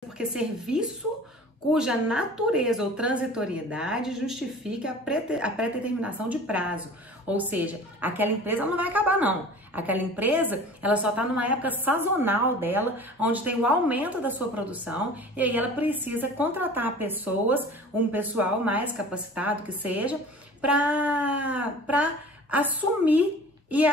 porque serviço cuja natureza ou transitoriedade justifique a pré-determinação de prazo. Ou seja, aquela empresa não vai acabar não. Aquela empresa, ela só está numa época sazonal dela, onde tem o aumento da sua produção, e aí ela precisa contratar pessoas, um pessoal mais capacitado que seja, para assumir e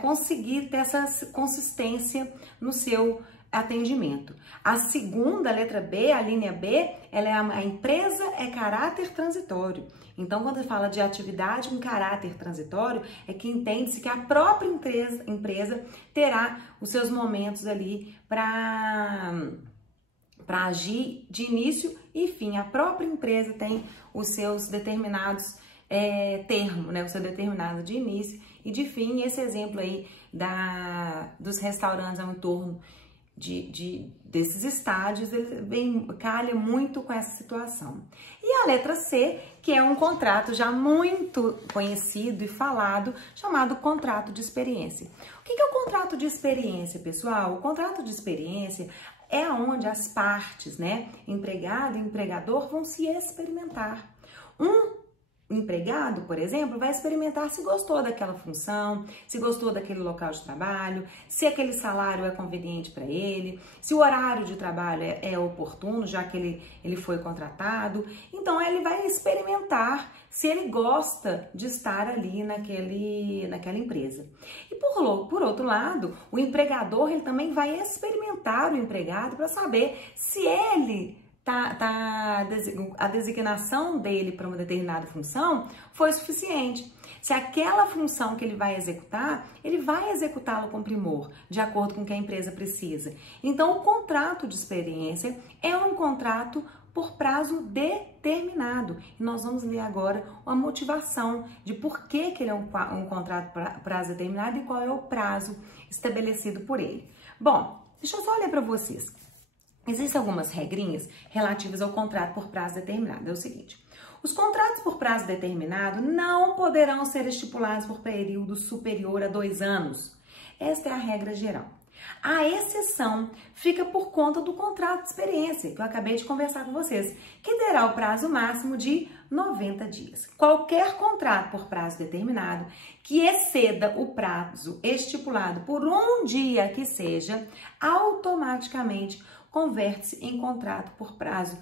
conseguir ter essa consistência no seu atendimento. A segunda, a letra B, a linha B, a empresa é caráter transitório. Então, quando fala de atividade com caráter transitório, é que entende-se que a própria empresa terá os seus momentos ali para agir de início e fim. A própria empresa tem os seus determinados termos, né? O seu determinado de início e de fim. Esse exemplo aí dos restaurantes ao entorno desses estádios, ele calha muito com essa situação. E a letra C, que é um contrato já muito conhecido e falado, chamado contrato de experiência. O que é o contrato de experiência, pessoal? O contrato de experiência é onde as partes, né, empregado e empregador, vão se experimentar. Um empregado, por exemplo, vai experimentar se gostou daquela função, se gostou daquele local de trabalho, se aquele salário é conveniente para ele, se o horário de trabalho é oportuno, já que ele foi contratado. Então, ele vai experimentar se ele gosta de estar ali naquela empresa. E por outro lado, o empregador, ele também vai experimentar o empregado para saber se ele a designação dele para uma determinada função foi suficiente. Se aquela função que ele vai executar, ele vai executá-la com primor, de acordo com o que a empresa precisa. Então, o contrato de experiência é um contrato por prazo determinado. E nós vamos ler agora a motivação de por que ele é um contrato por prazo determinado e qual é o prazo estabelecido por ele. Bom, deixa eu só ler para vocês. Existem algumas regrinhas relativas ao contrato por prazo determinado. É o seguinte: os contratos por prazo determinado não poderão ser estipulados por período superior a 2 anos. Esta é a regra geral. A exceção fica por conta do contrato de experiência, que eu acabei de conversar com vocês, que terá o prazo máximo de 90 dias. Qualquer contrato por prazo determinado que exceda o prazo estipulado por um dia que seja, automaticamente converte-se em contrato por prazo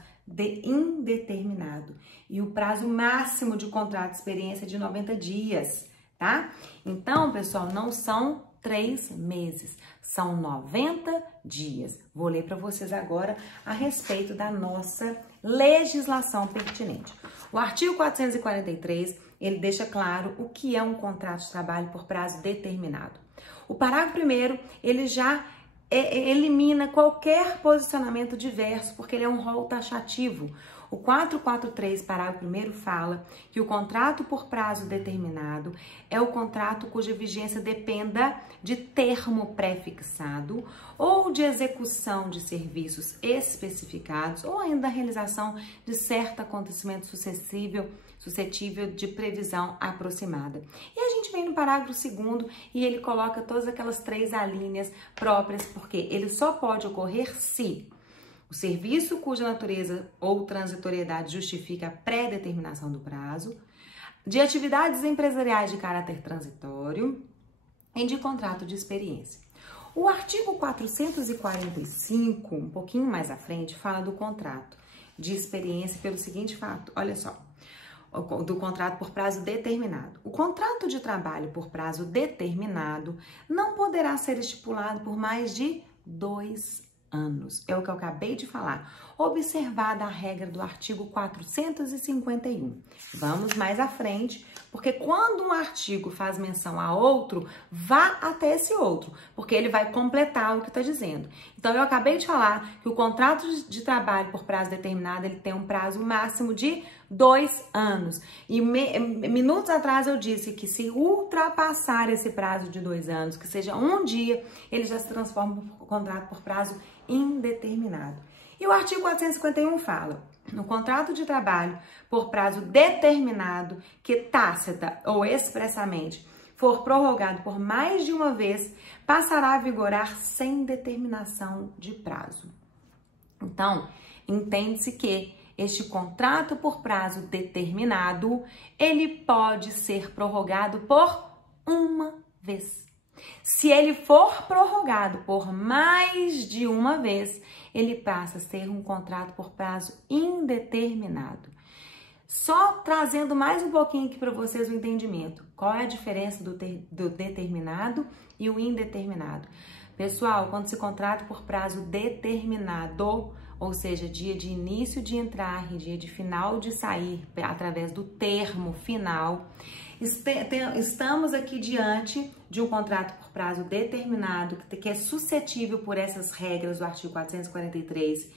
indeterminado. E o prazo máximo de contrato de experiência é de 90 dias, tá? Então, pessoal, não são 3 meses, são 90 dias. Vou ler para vocês agora a respeito da nossa legislação pertinente. O artigo 443, ele deixa claro o que é um contrato de trabalho por prazo determinado. O parágrafo 1º, ele já elimina qualquer posicionamento diverso, porque ele é um rol taxativo. O 443, parágrafo 1º, fala que o contrato por prazo determinado é o contrato cuja vigência dependa de termo pré-fixado ou de execução de serviços especificados ou ainda da realização de certo acontecimento suscetível de previsão aproximada. E a gente vem no parágrafo 2º e ele coloca todas aquelas 3 alíneas próprias, porque ele só pode ocorrer se o serviço cuja natureza ou transitoriedade justifica a pré-determinação do prazo, de atividades empresariais de caráter transitório e de contrato de experiência. O artigo 445, um pouquinho mais à frente, fala do contrato de experiência pelo seguinte fato, olha só, do contrato por prazo determinado. O contrato de trabalho por prazo determinado não poderá ser estipulado por mais de 2 anos. É o que eu acabei de falar. Observada a regra do artigo 451. Vamos mais à frente, porque quando um artigo faz menção a outro, vá até esse outro, porque ele vai completar o que está dizendo. Então, eu acabei de falar que o contrato de trabalho por prazo determinado, ele tem um prazo máximo de 2 anos. E minutos atrás eu disse que se ultrapassar esse prazo de 2 anos, que seja um dia, ele já se transforma em contrato por prazo indeterminado. E o artigo 451 fala: no contrato de trabalho por prazo determinado que tácita ou expressamente for prorrogado por mais de uma vez, passará a vigorar sem determinação de prazo. Então, entende-se que este contrato por prazo determinado, ele pode ser prorrogado por uma vez. Se ele for prorrogado por mais de uma vez, ele passa a ser um contrato por prazo indeterminado. Só trazendo mais um pouquinho aqui para vocês o entendimento. Qual é a diferença do determinado e o indeterminado? Pessoal, quando se contrata por prazo determinado, ou seja, dia de início de entrar e dia de final de sair, através do termo final, estamos aqui diante de um contrato por prazo determinado, que é suscetível por essas regras do artigo 443,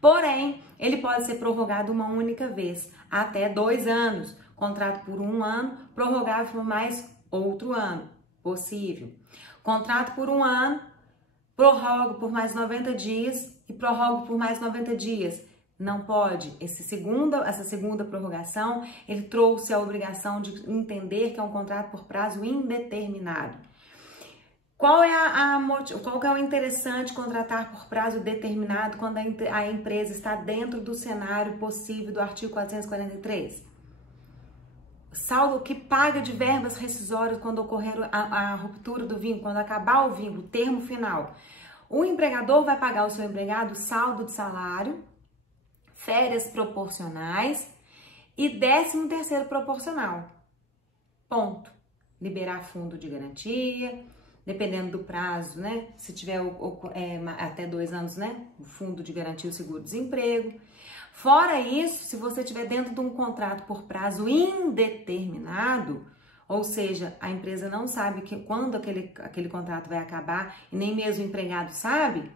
porém, ele pode ser prorrogado uma única vez, até 2 anos, contrato por 1 ano, prorrogável por mais outro ano, possível. Contrato por 1 ano, prorrogo por mais 90 dias e prorrogo por mais 90 dias. Não pode. Essa segunda prorrogação, ele trouxe a obrigação de entender que é um contrato por prazo indeterminado. Qual que é o interessante contratar por prazo determinado quando a empresa está dentro do cenário possível do artigo 443? Saldo que paga de verbas rescisórias quando ocorrer a ruptura do vínculo, quando acabar o vínculo, o termo final. O empregador vai pagar ao seu empregado saldo de salário, férias proporcionais e 13º proporcional. Ponto. Liberar fundo de garantia, dependendo do prazo, né? Se tiver até 2 anos, né? O fundo de garantia, o seguro-desemprego. Fora isso, se você estiver dentro de um contrato por prazo indeterminado, ou seja, a empresa não sabe quando aquele contrato vai acabar e nem mesmo o empregado sabe,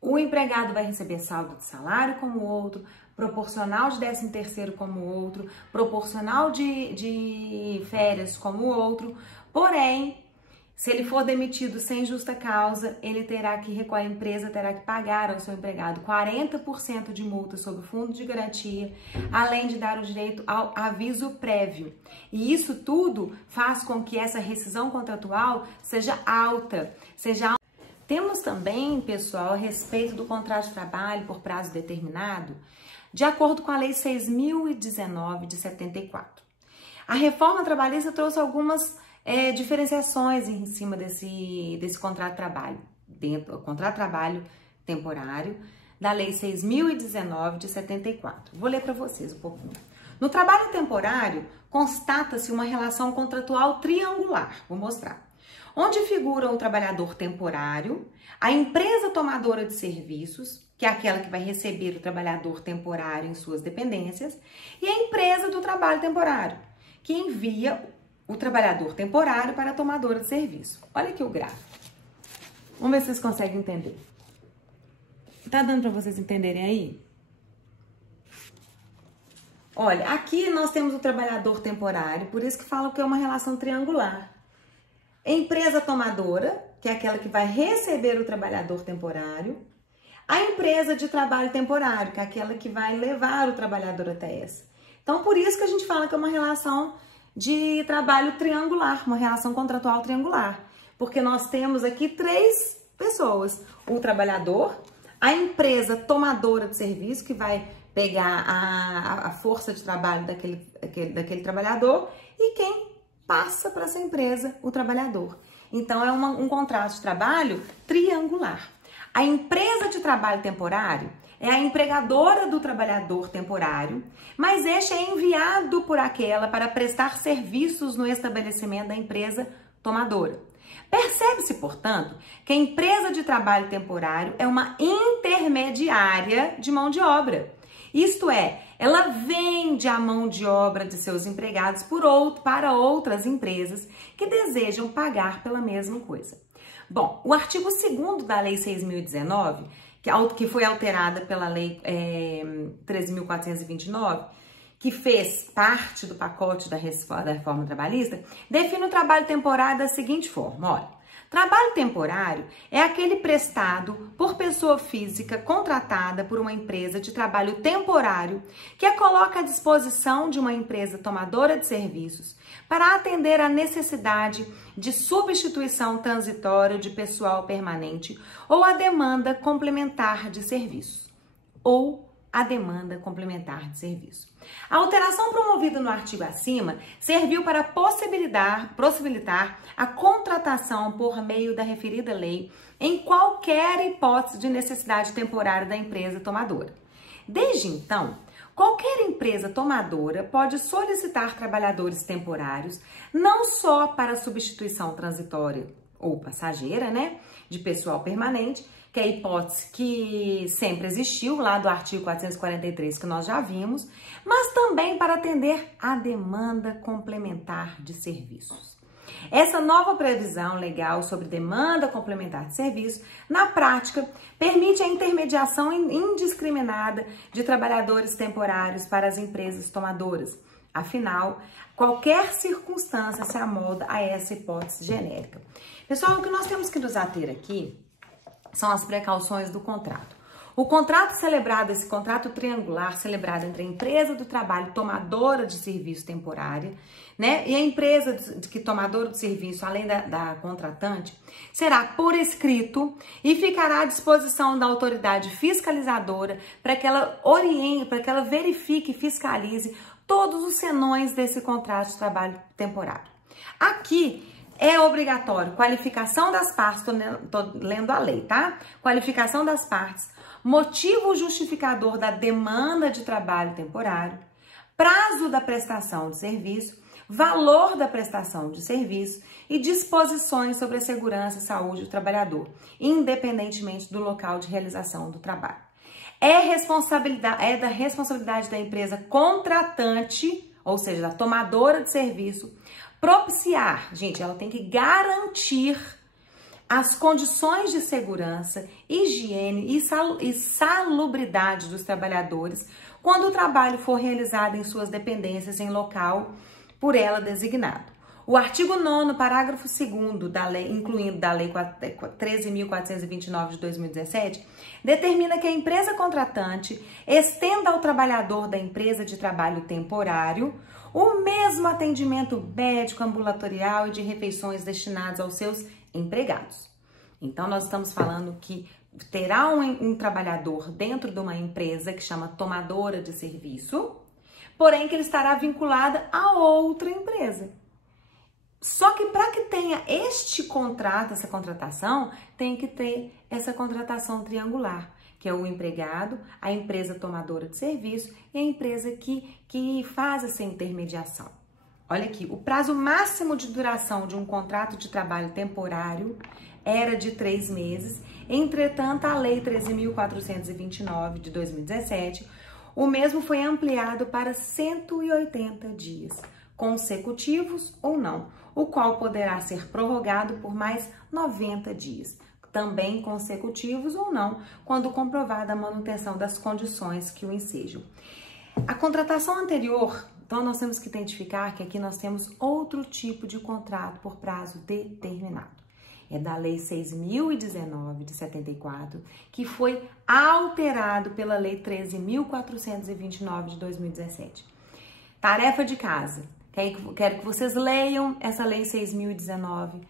o empregado vai receber saldo de salário como o outro, proporcional de 13º como o outro, proporcional de férias como o outro, porém, se ele for demitido sem justa causa, a empresa terá que pagar ao seu empregado 40% de multa sobre o fundo de garantia, além de dar o direito ao aviso prévio. E isso tudo faz com que essa rescisão contratual seja alta. Temos também, pessoal, a respeito do contrato de trabalho por prazo determinado, de acordo com a Lei 6.019 de 74. A reforma trabalhista trouxe algumas diferenciações em cima desse contrato de trabalho, contrato de trabalho temporário da Lei 6.019 de 74. Vou ler para vocês um pouquinho. No trabalho temporário, constata-se uma relação contratual triangular, vou mostrar, onde figura o trabalhador temporário, a empresa tomadora de serviços, que é aquela que vai receber o trabalhador temporário em suas dependências, e a empresa do trabalho temporário, que envia o trabalhador temporário para a tomadora de serviço. Olha aqui o gráfico. Vamos ver se vocês conseguem entender. Tá dando para vocês entenderem aí? Olha, aqui nós temos o trabalhador temporário, por isso que falam que é uma relação triangular. Empresa tomadora, que é aquela que vai receber o trabalhador temporário. A empresa de trabalho temporário, que é aquela que vai levar o trabalhador até essa. Então, por isso que a gente fala que é uma relação de trabalho triangular, uma relação contratual triangular, porque nós temos aqui 3 pessoas, o trabalhador, a empresa tomadora de serviço, que vai pegar a força de trabalho daquele trabalhador, e quem passa para essa empresa, o trabalhador. Então, é um contrato de trabalho triangular. A empresa de trabalho temporário é a empregadora do trabalhador temporário, mas este é enviado por aquela para prestar serviços no estabelecimento da empresa tomadora. Percebe-se, portanto, que a empresa de trabalho temporário é uma intermediária de mão de obra. Isto é, ela vende a mão de obra de seus empregados para outras empresas que desejam pagar pela mesma coisa. Bom, o artigo 2º da Lei 6.019, que foi alterada pela Lei 13.429, que fez parte do pacote da reforma trabalhista, define o trabalho temporário da seguinte forma, olha. Trabalho temporário é aquele prestado por pessoa física contratada por uma empresa de trabalho temporário que a coloca à disposição de uma empresa tomadora de serviços para atender à necessidade de substituição transitória de pessoal permanente ou à demanda complementar de serviços. ou a demanda complementar de serviço. A alteração promovida no artigo acima serviu para possibilitar a contratação por meio da referida lei em qualquer hipótese de necessidade temporária da empresa tomadora. Desde então, qualquer empresa tomadora pode solicitar trabalhadores temporários não só para substituição transitória ou passageira, de pessoal permanente, que é a hipótese que sempre existiu lá do artigo 443 que nós já vimos, mas também para atender à demanda complementar de serviços. Essa nova previsão legal sobre demanda complementar de serviço, na prática, permite a intermediação indiscriminada de trabalhadores temporários para as empresas tomadoras. Afinal, qualquer circunstância se amolda a essa hipótese genérica. Pessoal, o que nós temos que nos ater aqui são as precauções do contrato. O contrato celebrado, esse contrato triangular celebrado entre a empresa do trabalho tomadora de serviço temporária, e a empresa tomadora de serviço, além da contratante, será por escrito e ficará à disposição da autoridade fiscalizadora para que ela oriente, para que ela verifique e fiscalize todos os senões desse contrato de trabalho temporário. Aqui é obrigatório qualificação das partes, tô lendo a lei, tá? Qualificação das partes, motivo justificador da demanda de trabalho temporário, prazo da prestação de serviço, valor da prestação de serviço e disposições sobre a segurança e saúde do trabalhador, independentemente do local de realização do trabalho. É da responsabilidade da empresa contratante, ou seja, da tomadora de serviço, propiciar, gente, ela tem que garantir as condições de segurança, higiene e salubridade dos trabalhadores quando o trabalho for realizado em suas dependências em local por ela designado. O artigo 9º, parágrafo 2º da lei, incluindo da lei 13.429 de 2017, determina que a empresa contratante estenda ao trabalhador da empresa de trabalho temporário o mesmo atendimento médico, ambulatorial e de refeições destinados aos seus empregados. Então, nós estamos falando que terá um trabalhador dentro de uma empresa que chama tomadora de serviço, porém que ele estará vinculado a outra empresa. Só que para que tenha este contrato, essa contratação, tem que ter essa contratação triangular, que é o empregado, a empresa tomadora de serviço e a empresa que faz essa intermediação. Olha aqui, o prazo máximo de duração de um contrato de trabalho temporário era de 3 meses, entretanto, a Lei 13.429 de 2017, o mesmo foi ampliado para 180 dias, consecutivos ou não, o qual poderá ser prorrogado por mais 90 dias, também consecutivos ou não, quando comprovada a manutenção das condições que o ensejam. A contratação anterior, então nós temos que identificar que aqui nós temos outro tipo de contrato por prazo determinado. É da Lei 6.019 de 74, que foi alterado pela Lei 13.429 de 2017. Tarefa de casa. Quero que vocês leiam essa Lei 6.019.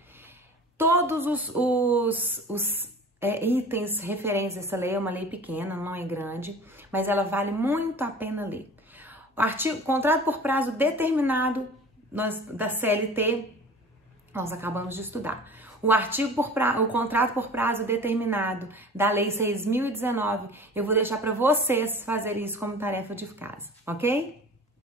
Todos os itens referentes a essa lei, é uma lei pequena, não é grande, mas ela vale muito a pena ler. Contrato por prazo determinado da CLT, nós acabamos de estudar. O contrato por prazo determinado da Lei 6.019, eu vou deixar para vocês fazerem isso como tarefa de casa, ok?